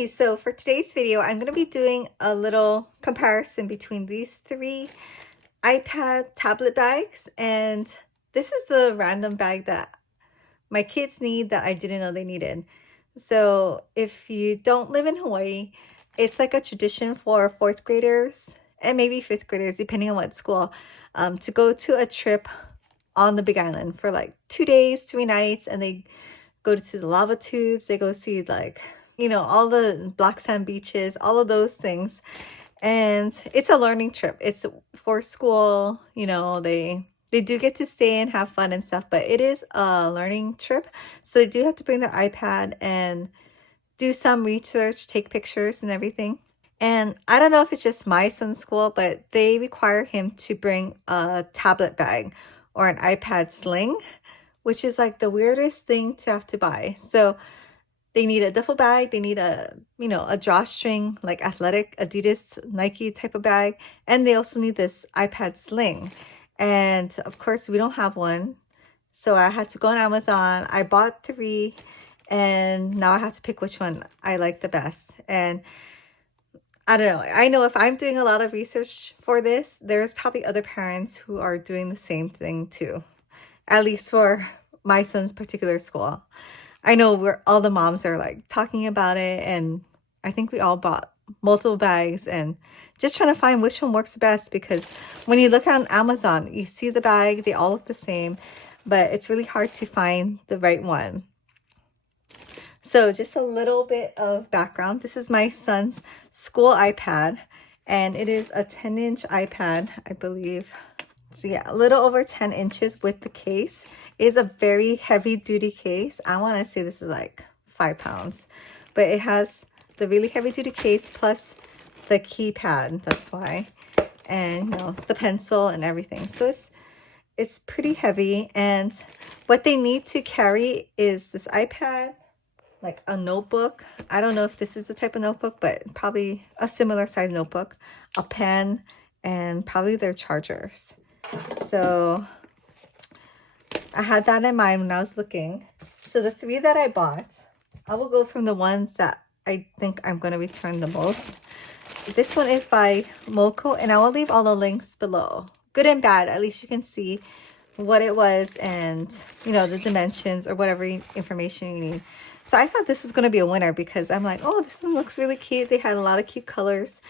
Hi, so for today's video, I'm going to be doing a little comparison between these three iPad tablet bags, and this is the random bag that my kids need that I didn't know they needed. So if you don't live in Hawaii, it's like a tradition for fourth graders and maybe fifth graders, depending on what school, to go to a trip on the Big Island for like 2 days, 3 nights, and they go to the lava tubes, they go see like, all the black sand beaches, all of those things. And it's a learning trip. It's for school, they do get to stay and have fun and stuff, but it is a learning trip. So they do have to bring their iPad and do some research, take pictures and everything. And I don't know if it's just my son's school, but they require him to bring a tablet bag or an iPad Sling, which is like the weirdest thing to have to buy. So they need a duffel bag, they need a drawstring, like athletic Adidas, Nike type of bag, and they also need this iPad Sling. And of course, we don't have one. So I had to go on Amazon. I bought 3, and now I have to pick which one I like the best. And I don't know. I know if I'm doing a lot of research for this, there's probably other parents who are doing the same thing too, at least for my son's particular school. I know all the moms are like talking about it, and I think we all bought multiple bags and just trying to find which one works best, because when you look on Amazon, you see the bag, they all look the same, but it's really hard to find the right one. So just a little bit of background. This is my son's school iPad, and it is a 10-inch iPad, I believe. So yeah, a little over 10 inches with the case. It is a very heavy duty case. I want to say this is like 5 pounds, but it has the really heavy duty case plus the keypad. That's why, and the pencil and everything. So it's pretty heavy, and what they need to carry is this iPad, like a notebook. I don't know if this is the type of notebook, but probably a similar size notebook, a pen, and probably their chargers. So I had that in mind when I was looking. So the 3 that I bought, I will go from the ones that I think I'm going to return the most. This one is by Moco, and I will leave all the links below. Good and bad, at least you can see what it was and, the dimensions or whatever information you need. So I thought this was going to be a winner because I'm like, oh, this one looks really cute. They had a lot of cute colors.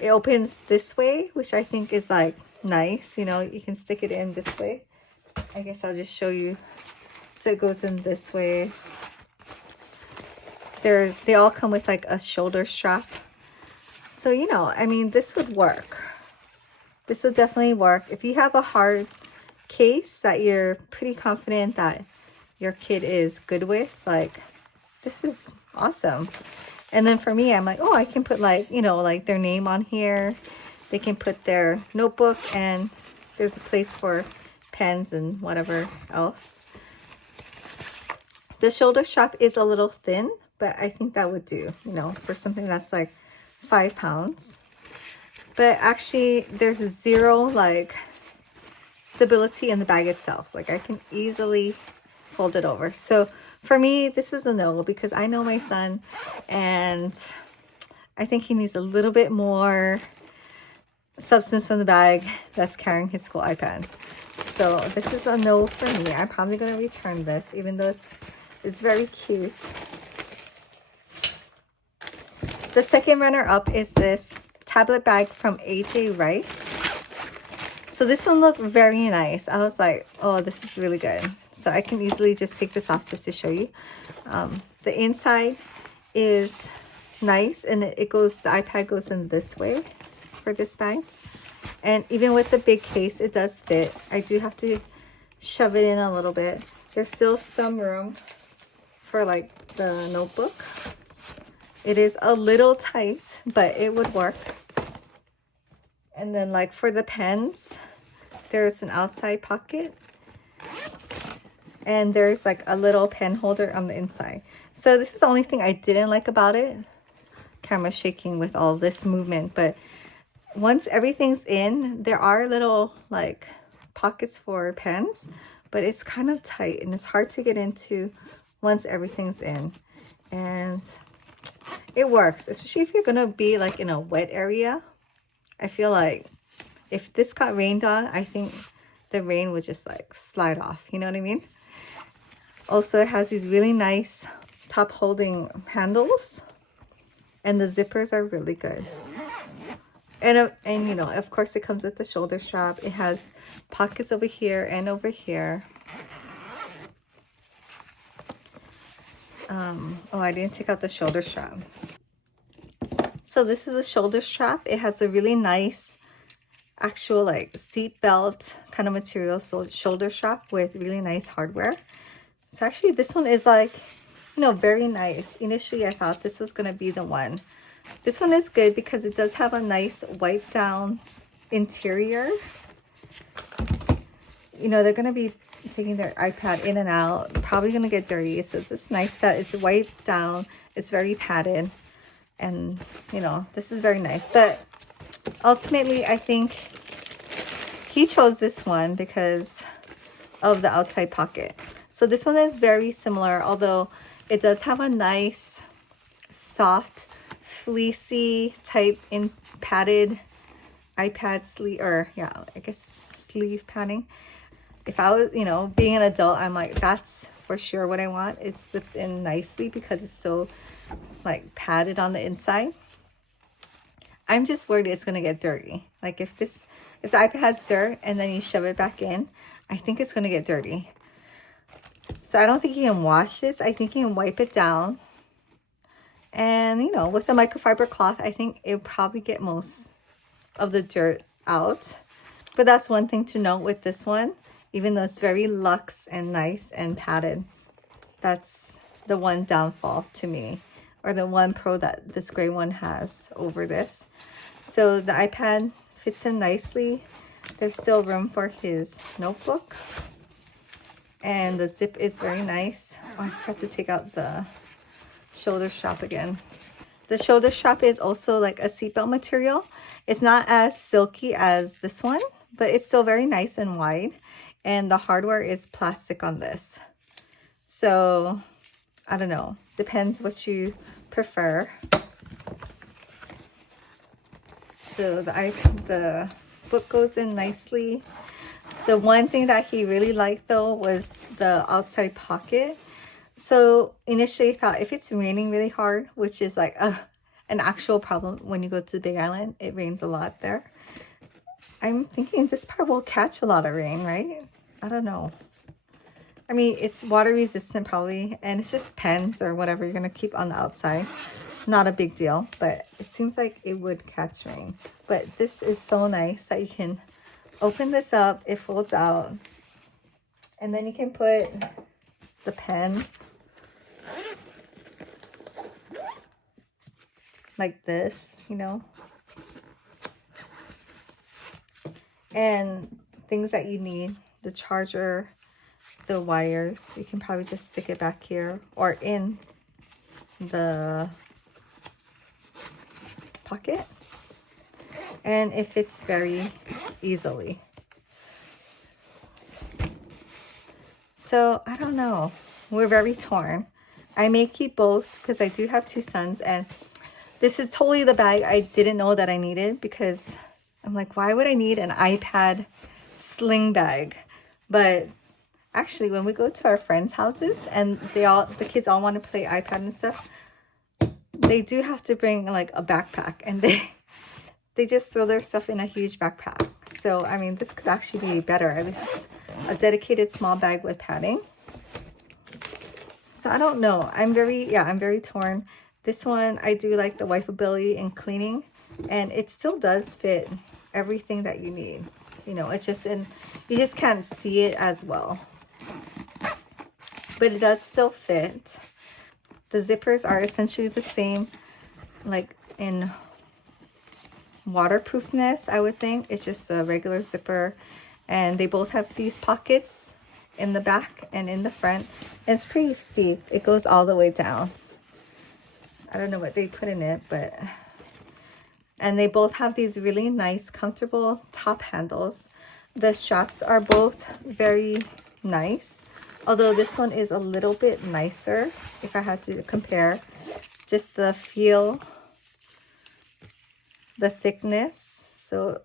It opens this way, which I think is like nice. You can stick it in this way. I guess I'll just show you. So it goes in this way. They all come with like a shoulder strap. So, I mean, this would work. This would definitely work. If you have a hard case that you're pretty confident that your kid is good with, like, this is awesome. And then for me, I'm like, oh, I can put like, like their name on here. They can put their notebook, and there's a place for pens and whatever else. The shoulder strap is a little thin, but I think that would do, for something that's like 5 pounds. But actually, there's 0 like stability in the bag itself. Like, I can easily fold it over. So for me, this is a no, because I know my son, and I think he needs a little bit more substance from the bag that's carrying his school iPad. So this is a no for me. I'm probably going to return this, even though it's very cute. The second runner up is this tablet bag from AJ Rice. So this one looked very nice. I was like, oh, this is really good. So I can easily just take this off just to show you. The inside is nice, and the iPad goes in this way for this bag. And even with the big case, it does fit. I do have to shove it in a little bit. There's still some room for like the notebook. It is a little tight, but it would work. And then like for the pens, there's an outside pocket, and there's like a little pen holder on the inside. So this is the only thing I didn't like about it. Camera's shaking with all this movement, but once everything's in, there are little like pockets for pens, but it's kind of tight and it's hard to get into once everything's in. And it works, especially if you're gonna be like in a wet area. I feel like if this got rained on, I think the rain would just like slide off, you know what I mean? Also, it has these really nice top holding handles, and the zippers are really good. And you know, of course, it comes with the shoulder strap. It has pockets over here and over here. Oh, I didn't take out the shoulder strap. So this is the shoulder strap. It has a really nice actual like seat belt kind of material, so shoulder strap with really nice hardware. So actually this one is like, you know, very nice. Initially I thought this was going to be the one. This one is good because it does have a nice wipe down interior. You know, they're going to be taking their iPad in and out, probably going to get dirty. So it's nice that it's wiped down. It's very padded. And, you know, this is very nice. But ultimately, I think he chose this one because of the outside pocket. So this one is very similar, although it does have a nice, soft, fleecy type in padded iPad sleeve, or yeah, I guess sleeve padding. If I was, you know, being an adult, I'm like, that's for sure what I want. It slips in nicely because it's so like padded on the inside. I'm just worried it's gonna get dirty. Like if the iPad has dirt and then you shove it back in, I think it's gonna get dirty. So I don't think you can wash this. I think you can wipe it down. And you know, with the microfiber cloth, I think it'll probably get most of the dirt out. But that's one thing to note with this one. Even though it's very luxe and nice and padded, that's the one downfall to me, or the one pro that this gray one has over this. So the iPad fits in nicely. There's still room for his notebook. And the zip is very nice. Oh, I forgot to take out the shoulder strap again. The shoulder strap is also like a seatbelt material. It's not as silky as this one, but it's still very nice and wide. And the hardware is plastic on this. So, I don't know. Depends what you prefer. So the book goes in nicely. The one thing that he really liked though was the outside pocket. So initially I thought if it's raining really hard, which is like an actual problem when you go to the Big Island, it rains a lot there. I'm thinking this part will catch a lot of rain, right? I don't know. I mean, it's water resistant probably, and it's just pens or whatever you're going to keep on the outside. Not a big deal, but it seems like it would catch rain. But this is so nice that you can open this up, it folds out, and then you can put the pen like this, you know, and things that you need, the charger, the wires, you can probably just stick it back here or in the pocket, and it fits very easily. So I don't know, we're very torn. I may keep both because I do have two sons, and this is totally the bag I didn't know that I needed, because I'm like, why would I need an iPad sling bag? But actually, when we go to our friends' houses and the kids all want to play iPad and stuff, they do have to bring like a backpack, and they just throw their stuff in a huge backpack. So, I mean, this could actually be better. This is a dedicated small bag with padding. So, I don't know. I'm very torn. This one, I do like the wipeability and cleaning, and it still does fit everything that you need. You know, it's just you just can't see it as well. But it does still fit. The zippers are essentially the same, like in waterproofness, I would think. It's just a regular zipper, and they both have these pockets in the back and in the front. And it's pretty deep. It goes all the way down. I don't know what they put in it, but... And they both have these really nice, comfortable top handles. The straps are both very nice, although this one is a little bit nicer if I had to compare just the feel, the thickness. So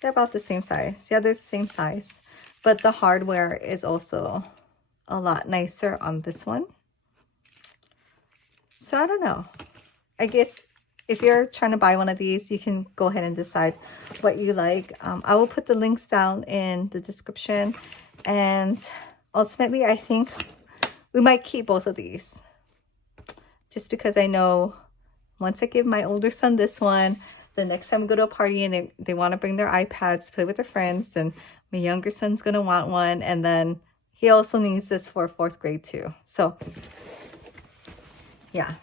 they're about the same size. Yeah, they're the same size. But the hardware is also a lot nicer on this one. So I don't know. I guess if you're trying to buy one of these, you can go ahead and decide what you like. I will put the links down in the description. And ultimately, I think we might keep both of these. Just because I know once I give my older son this one, the next time we go to a party and they want to bring their iPads to play with their friends, then my younger son's going to want one. And then he also needs this for 4th grade too. So yeah.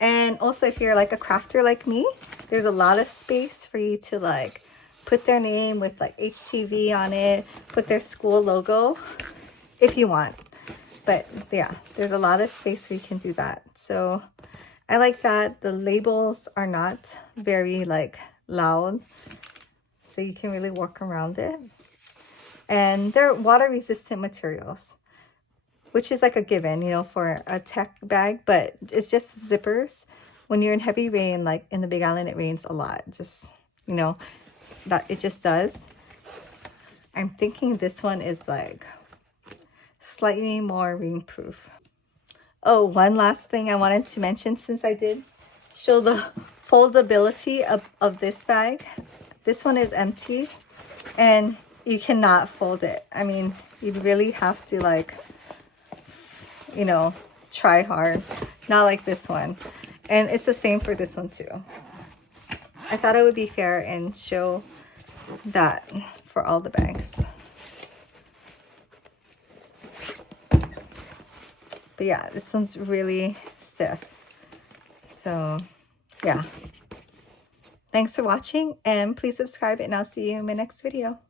And also if you're like a crafter like me, there's a lot of space for you to like put their name with like HTV on it, put their school logo if you want. But yeah, there's a lot of space where you can do that. So I like that. The labels are not very like loud, so you can really work around it. And they're water resistant materials, which is like a given, you know, for a tech bag, but it's just zippers. When you're in heavy rain, like in the Big Island, it rains a lot. Just, you know, that it just does. I'm thinking this one is like slightly more rainproof. Oh, one last thing I wanted to mention, since I did show the foldability of this bag. This one is empty and you cannot fold it. I mean, you'd really have to like, you know, try hard. Not like this one. And it's the same for this one too. I thought it would be fair and show that for all the bags. But yeah, this one's really stiff. So yeah. Thanks for watching, and please subscribe, and I'll see you in my next video.